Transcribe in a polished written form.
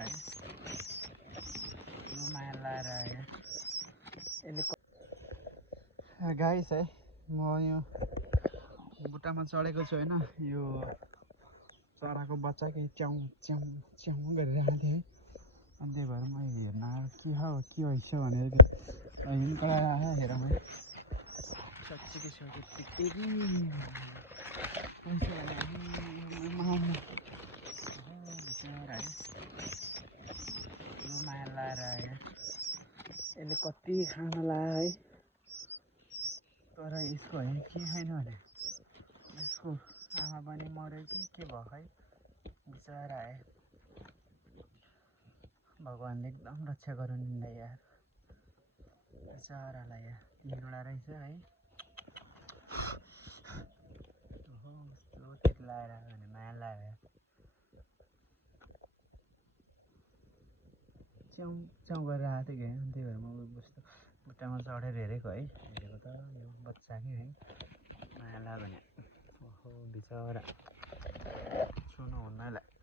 है यो माया लाएर आयो यसले गाइस है म यो बुट्टामा चढेको छु होइन यो चराको बच्चा केही च्याउ च्याउ च्याउ गरिरहेको थिएँ है अनि त्यही भएर म हेर्न के रहेछ भनेर हिँड्कडा हेरौँ है साँच्चीकै छ त्यत्तिकै बिचरा है यो माया लाएर आयो यसले कति खान लायो है तर यसको है के छैन भने यसको आमा पनि मऱ्यो कि के भयो है बिचरा है भगवान्ले एकदम रक्षा गरून् नि यार बिचरालाई यार तिनवटा रहेछ है ओहो कस्तो चिल्लाएर आयो भने माया लाग्यो च्याउ च्याउ गरेर आएको थियो कि अनि त्यही भएर म कस्तो बुट्टामा चढेर हेरेको है हेरेको त यो बच्चा कि है माया लाग्यो भने ओहो बिचरा सुन हुन्नलाई